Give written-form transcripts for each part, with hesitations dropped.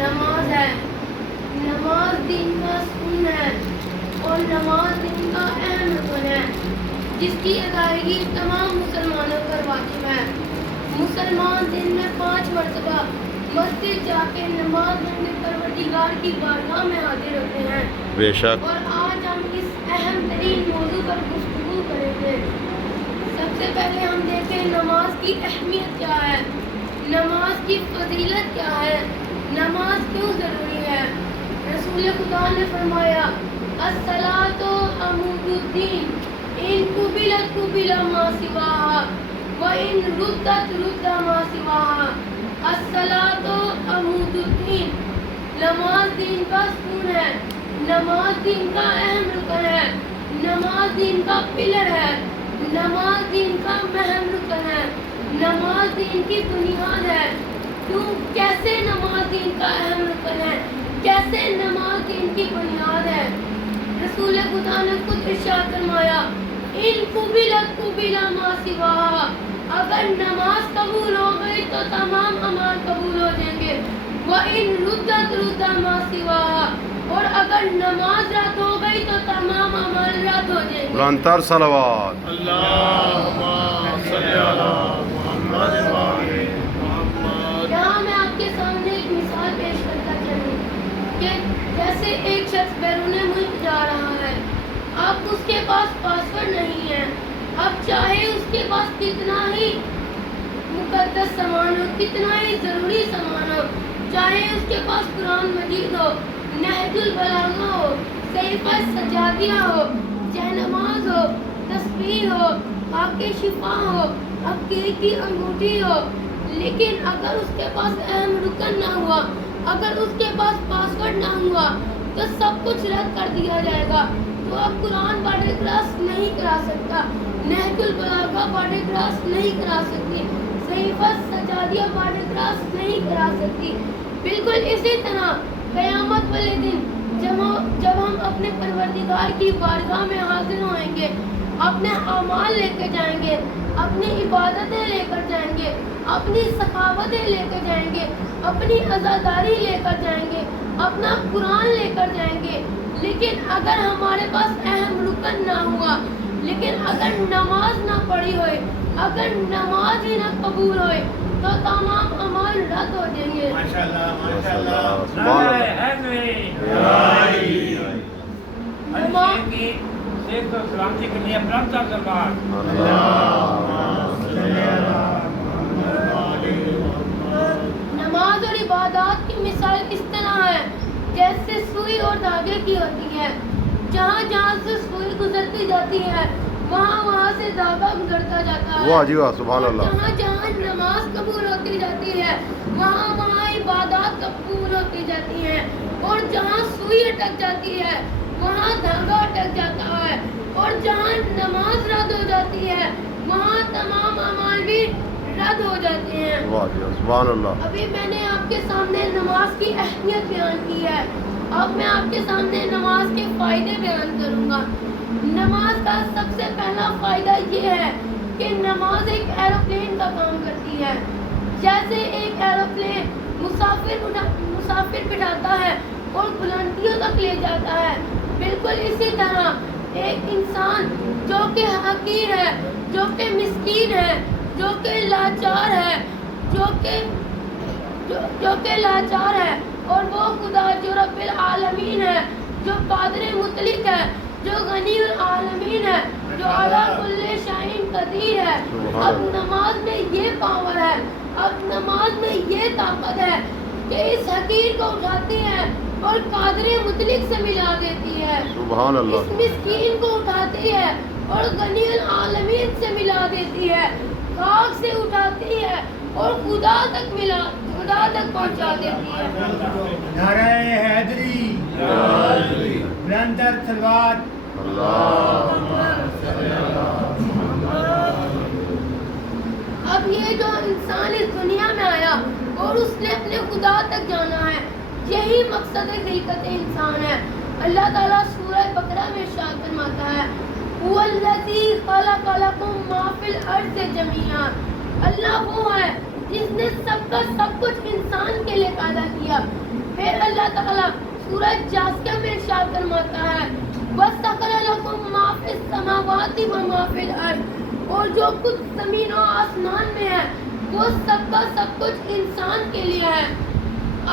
نماز ہے. نماز دین کا سکون ہے اور نماز دین کا اہم رکن ہے جس کی ادائیگی تمام مسلمانوں پر واجب ہے. مسلمان دن میں 5 مرتبہ مسجد جا کے نماز اپنے پروردگار کی بارگاہ میں حاضر ہوتے ہیں. بے شک. اور آج ہم اس اہم ترین موضوع پر گفتگو کریں گے. سب سے پہلے ہم دیکھیں نماز کی اہمیت کیا ہے, نماز کی فضیلت کیا ہے, نماز کیوں ضروری ہے. رسول خدا نے فرمایا الصلاۃ عمود الدین ان قبلت قبل ما سواها وان ردت رد ما سواها. الصلاۃ عمود الدین, نماز دین کا ستون ہے, نماز دین کا اہم رکن ہے, نماز دین کا پلر ہے, نماز دین کا اہم رکن ہے, نماز دین کی بنیاد ہے. کیوں, کیسے نماز دین کا اہم رکن ہے, کیسے نماز دین کی بنیاد ہے. رسول خدا نے خود ارشاد فرمایا ان قبلت قبل ما سواها, اگر نماز قبول ہو گئی تو تمام اعمال قبول ہو جائیں گے. وَإِن رُدَّتْ رُدَّ مَا سِوَاهَا, اور اگر نماز رد ہو گئی تو تمام اعمال رد ہو جائیں گے. بلندتر صلوات. اللہم صلی علی محمد وآلِ محمد. یہاں میں آپ کے سامنے ایک مثال پیش کرتا چلوں کہ جیسے ایک شخص بیرون ملک جا رہا ہے, اب اس کے پاس پاسورڈ نہیں ہے. اب چاہے اس کے پاس کتنا ہی مقدس سامان ہو, کتنا ہی ضروری سامان ہو, چاہے اس کے پاس قرآن مجید ہو, نہج البلاغہ ہو, صحیفہ سجادیہ ہو, جہنماز ہو, تسبیح ہو, خاک شفا ہو, عقیق کی انگوٹھی ہو, لیکن اگر اس کے پاس اہم رکن نہ ہوا, اگر اس کے پاس پاسورڈ نہ ہوا تو سب کچھ رد کر دیا جائے گا. تو اب قرآن باڈی کراس نہیں کرا سکتا, نہج البلاغہ باڈی کراس نہیں کرا سکتی, صحیفہ سجادیہ باڈی کراس نہیں کرا سکتی. بالکل اسی طرح قیامت والے دن جب ہم اپنے پروردگار کی بارگاہ میں حاضر ہوئیں گے, اپنے اعمال لے کے جائیں گے, اپنی عبادتیں لے کر جائیں گے, اپنی سخاوتیں لے کر جائیں گے, اپنی عزاداری لے کر جائیں گے, اپنا قرآن لے کر جائیں گے, لیکن اگر ہمارے پاس اہم رکن نہ ہوا, لیکن اگر نماز نہ پڑھی ہوئے, اگر نماز ہی نہ قبول ہوئے تو تمام اعمال رد ہو جائیں گے. ماشاءاللہ ماشاءاللہ. سبحان اللہ. شیخ تو سلامتی کے لیے بلند تر دربار. نماز اور عبادات کی مثال اس طرح ہے جیسے سوئی اور دھاگے کی ہوتی ہے. جہاں جہاں سے سوئی گزرتی جاتی ہے وہاں سے دھاگا گزرتا جاتا ہے. واہ جی واہ, سبحان اللہ. جہاں جہاں نماز قبول ہوتی جاتی ہے وہاں عبادات قبول ہوتی جاتی ہیں, اور جہاں سوئی اٹک جاتی ہے وہاں دھاگا اٹک جاتا ہے, اور جہاں نماز رد ہو جاتی ہے وہاں تمام اعمال بھی رد ہو جاتے ہیں. واہ جی واہ, سبحان اللہ. ابھی میں نے آپ کے سامنے نماز کی اہمیت بیان کی ہے, اب میں آپ کے سامنے نماز کے فائدے بیان کروں گا. نماز کا سب سے پہلا فائدہ یہ ہے کہ نماز ایک ایروپلین کا کام کرتی ہے. جیسے ایک ایروپلین مسافر بٹھاتا ہے اور بلندیوں تک لے جاتا ہے, بالکل اسی طرح ایک انسان جو کہ حقیر ہے, جو کہ مسکین ہے, جو کہ لاچار ہے, جو کہ لاچار ہے, اور وہ خدا جو رب العالمین ہے, جو قادر مطلق ہے, جو غنی العالمین ہے, جو علی کل شیء قدیر ہے. اب نماز میں یہ پاور ہے, اب نماز میں یہ طاقت ہے کہ اس حقیر کو اٹھاتی ہے اور قادر مطلق سے ملا دیتی ہے. سبحان اللہ. اس مسکین کو اٹھاتی ہے اور غنی العالمین سے ملا دیتی ہے, خاک سے اٹھاتی ہے اور خدا تک پہنچا دیتی ہے. نعرہ حیدری, بلندر صلوات. اب یہ جو انسان اس دنیا میں آیا اور اس نے اپنے خدا تک جانا ہے, یہی مقصد خلقت انسان ہے. اللہ تعالیٰ سورہ بقرہ میں ارشاد فرماتا ہے هُوَ الَّذِي خَلَقَ لَكُم مَّا فِي الْأَرْضِ جَمِيعًا. اللہ وہ ہے جس نے سب کا سب کچھ انسان کے لیے پیدا کیا. پھر اللہ تعالیٰ سورج جاسیہ میں ارشاد فرماتا ہے وَسَخَرَ لَكُم مَّا فِي السَّمَاوَاتِ وَمَا فِي الْأَرْضِ، اور جو کچھ زمین و آسمان میں ہے وہ سب کا سب کچھ انسان کے لیے ہے.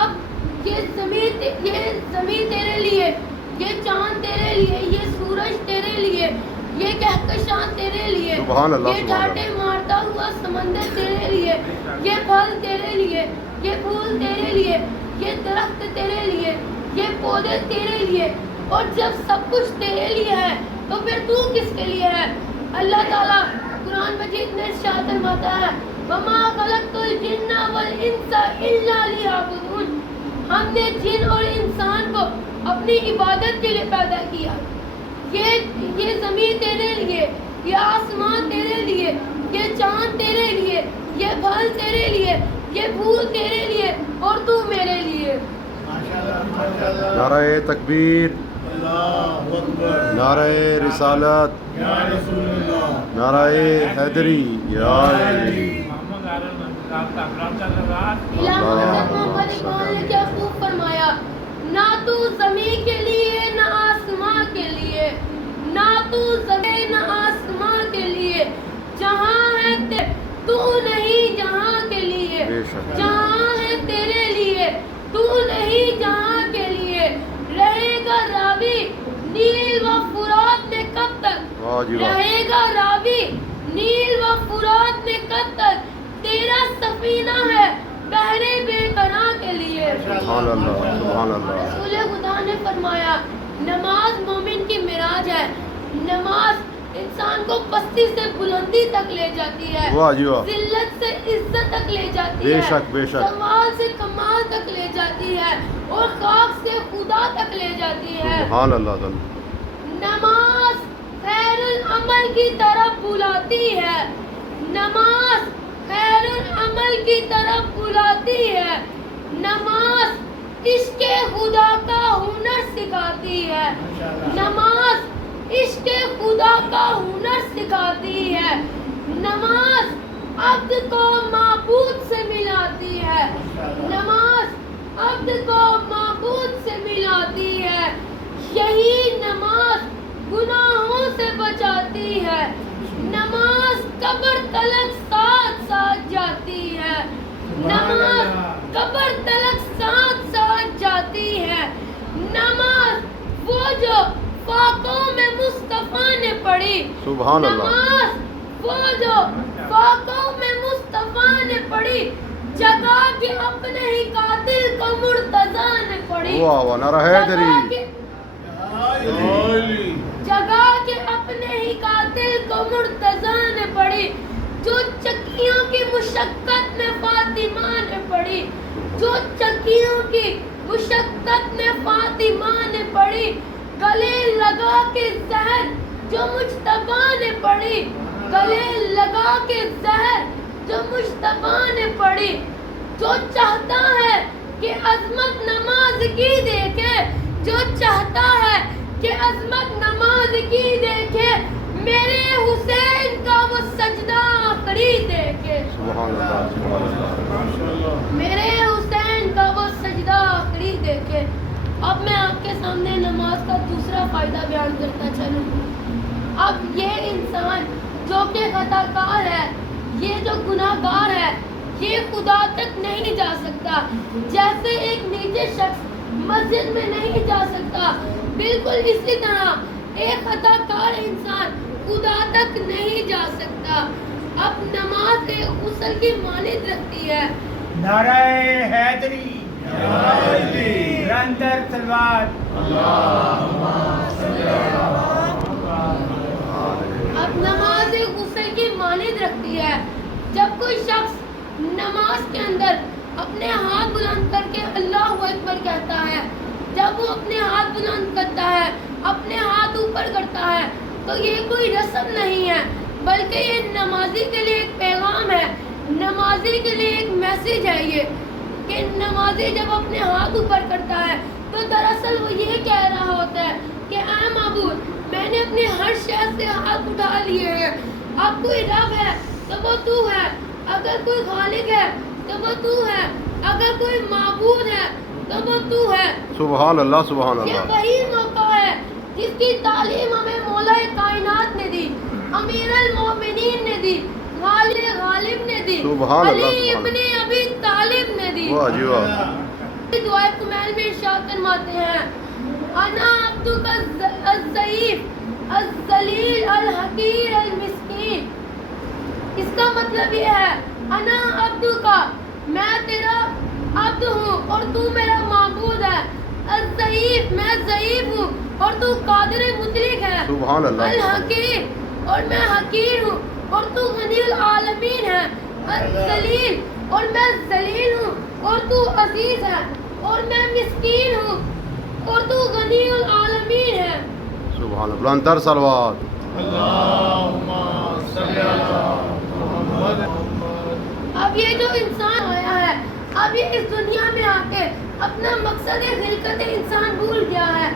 اب یہ زمین تیرے لیے، یہ چاند تیرے لیے، یہ سورج تیرے لیے، یہ کہکشاں تیرے لیے، سبحان اللہ، یہ سبحان اللہ. ڈھاٹے مارتا ہوا سمندر تیرے لیے، یہ پھل تیرے لیے، یہ پھول تیرے لیے، یہ درخت تیرے لیے، یہ پودے تیرے لیے. اور جب سب کچھ تیرے لیے ہے تو پھر تو کس کے لیے ہے؟ اللہ تعالیٰ قرآن مجید میں ارشاد فرماتا ہے وَمَا خَلَقْتُ الْجِنَّ وَالْإِنسَ إِلَّا لِيَعْبُدُونِ، ہم نے جن اور انسان کو اپنی عبادت کے لیے پیدا کیا. یہ زمین تیرے لیے، یہ آسمان تیرے لیے، یہ چاند تیرے لیے، یہ پھل تیرے لیے، یہ پھول تیرے لیے اور تو میرے لیے. نعرہ تکبیر، اللہ اکبر، نعرہ رسالت، یا رسول اللہ، نعرہ حیدری، یا علی. محمد عالم کا پرانچا دربار علامہ حضرت محمد اقبال نے کیا خوب فرمایا نہ تو زمین کے لیے نہ آسمان کے لیے، نہ تو زمین نہ آسمان کے لیے، جہاں ہے تو نہیں جہاں کے لیے، بے شک. جہاں ہے تیرے لیے تو نہیں جہاں کے لیے. رہے گا راوی نیل و فرات میں کب تک، واہ جی واہ. رہے گا راوی نیل و فرات میں کب تک، تیرا سفینہ ہے بحر بے پناہ کے لیے. سبحان اللہ، سبحان اللہ. رسول خدا نے فرمایا نماز مومن کی معراج ہے. نماز انسان کو پستی سے بلندی تک لے جاتی ہے، واہ جی واہ. ذلت سے عزت تک لے جاتی بے ہے، شک، بے شک. کمال سے کمال تک لے جاتی ہے اور خاک سے خدا تک لے جاتی ہے. سبحان اللہ تعالی. نماز خیر العمل کی طرف بلاتی ہے، نماز خیر العمل کی طرف بلاتی ہے. نماز عشق خدا کا ہنر سکھاتی ہے، نماز عشق خدا کا ہنر سکھاتی ہے. نماز عبد کو معبود سے ملاتی ہے، نماز عبد کو معبود سے ملاتی ہے. یہی نماز گناہوں سے بچاتی ہے، نماز قبر تلک ساتھ ساتھ جاتی ہے، نماز قبر تلک ساتھ ساتھ جاتی ہے. نماز وہ جو فاقوں میں مصطفیٰ نے پڑھی، سبحان اللہ. نماز وہ جو فاقوں میں مصطفیٰ نے پڑھی، جگہ کے اپنے ہی قاتل کو مرتضیٰ نے پڑھی، واہ واہ. نعرہ حیدری. جگہ کے اپنے ہی قاتل کو مرتضیٰ نے پڑھی. جو چکیوں کی مشقت میں فاطمہ نے پڑھی، جو چکیوں کی مشقت میں فاطمہ نے پڑھی. گلے لگا کے زہر جو مجتبیٰ نے پڑھی، گلے لگا کے زہر جو مجتبیٰ نے پڑھی. جو چاہتا ہے کہ عظمت نماز کی دیکھے، جو چاہتا ہے کہ عظمت نماز کی دیکھے، میرے حسین کا وہ سجدہ آخری دیکھے. سبحان اللہ، سبحان اللہ. میرے حسین کا وہ سجدہ آخری دیکھے. اب میں آپ کے سامنے نماز کا دوسرا فائدہ بیان کرتا چلوں. اب یہ انسان جو کہ خطا کار ہے، یہ جو گناہ گار ہے، یہ خدا تک نہیں جا سکتا. جیسے ایک نیچے شخص مسجد میں نہیں جا سکتا، بالکل اسی طرح ایک خطا کار انسان خدا تک نہیں جا سکتا. اب نماز غسل کی مانند رکھتی ہے. نعرہ حیدری، رندر تلوار، اب نماز غسل کی مانند رکھتی ہے. جب کوئی شخص نماز کے اندر اپنے ہاتھ بلند کر کے اللہ اکبر کہتا ہے، جب وہ اپنے ہاتھ بلند کرتا ہے، اپنے ہاتھ اوپر کرتا ہے، تو یہ کوئی رسم نہیں ہے، بلکہ یہ نمازی کے لیے ایک پیغام ہے، نمازی کے لیے ایک میسج ہے. یہ کہ نمازی جب اپنے ہاتھ اوپر کرتا ہے تو دراصل وہ یہ کہہ رہا ہوتا ہے کہ اے معبود، میں نے اپنے ہر شے سے ہاتھ اٹھا لیے ہیں. اب کوئی رب ہے تو وہ تو ہے، اگر کوئی خالق ہے تو وہ تو ہے، اگر کوئی معبود ہے تو وہ تو ہے. سبحان اللہ سبحان یہ اللہ. وہی موقع ہے جس کی تعلیم ہمیں مولا کائنات نے دی, امیر المومنین نے دی, غالب نے دی, سبحان اللہ, علی سبحان ابن ابی طالب نے دی. واہ جی واہ. دعائے کمیل میں ارشاد فرماتے ہیں انا عبدک الضعیف الذلیل الحقیر المسکین. اس کا مطلب یہ ہے انا عبدک, میں تیرا عبد ہوں اور تو میرا معبود ہے. الضعیف, میں ضعیف ہوں اور تو قادر مطلق ہے. سبحان اللہ. الحقیر, اور میں حقیر ہوں اور تو غنی العالمین ہے. الذلیل, اور میں ذلیل ہوں اور تو عزیز ہے. اور میں مسکین ہوں اور تو غنی العالمین ہے. سبحان اللہ. بلندتر صلوات. اللہم صلی علی محمد. اب یہ جو انسان ہویا ہے, اب یہ اس دنیا میں آ کے اپنا مقصد خلقت انسان بھول گیا ہے.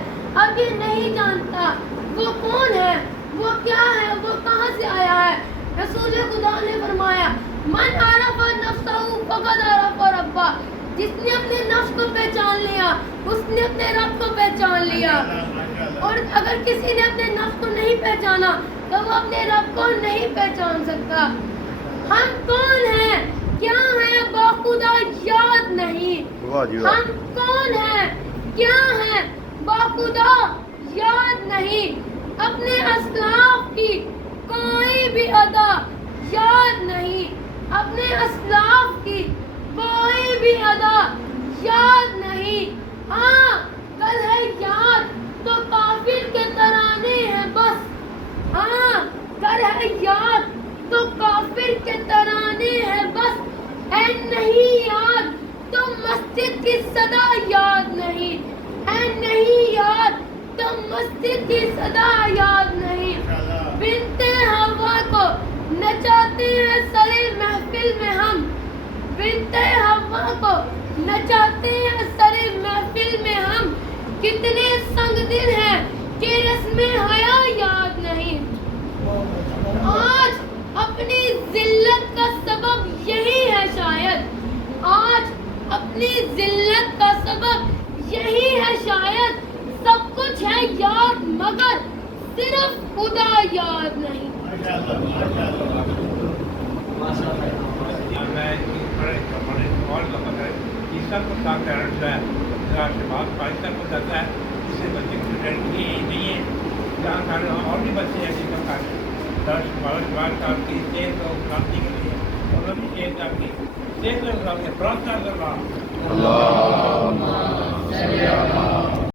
اب یہ نہیں جانتا وہ کون ہے, وہ کیا ہے, وہ کہاں سے آیا ہے. رسول خدا نے فرمایا من عرف نفسہ فقد عرف ربہ. جس نے اپنے نفس کو پہچان لیا اس نے اپنے رب کو پہچان لیا. اور اگر کسی نے اپنے نفس کو نہیں پہچانا تو وہ اپنے رب کو نہیں پہچان سکتا. ہم کون ہیں, کیا ہیں, باخدا یاد نہیں. واہ جی واہ. ہم کون ہیں, کیا ہیں, باخدا یاد نہیں. اپنے اسلاف کی کوئی بھی ادا یاد نہیں. اپنے اسلاف کی کوئی بھی ادا یاد نہیں. ہاں کل ہے یاد تو کافر کے ترانے ہیں بس. ہاں کل ہے یاد تو کافر کے ترانے ہیں بس. اے نہیں یاد تو مسجد کی صدا یاد نہیں. اے نہیں یاد تو مسجد کی صدا یاد نہیں. بنتے ہوا کو نچاتے ہیں سرے محفل میں ہم. بنتے ہوا کو نچاتے ہیں سرے محفل میں ہم. کتنے سنگ دل ہیں کہ رسم حیا یاد نہیں. آج اپنی ذلت کا سبب یہی ہے شاید. آج اپنی ذلت کا سبب یہی ہے شاید. سب کچھ ہے یاد مگر صرف خدا یاد نہیں. سب کو ساتھ پیرنٹس ہے سے بات پاکستان کو جاتا ہے اس سے بچے کو ٹریننگ نہیں ہے. جہاں کھانے اور بھی بچے ہیں جن کا کھانے دس بار کا آپ کی صحت کو کرانتی کے لیے اور بھی صحت آپ کی صحت کو پرانتا کر رہا. اللہ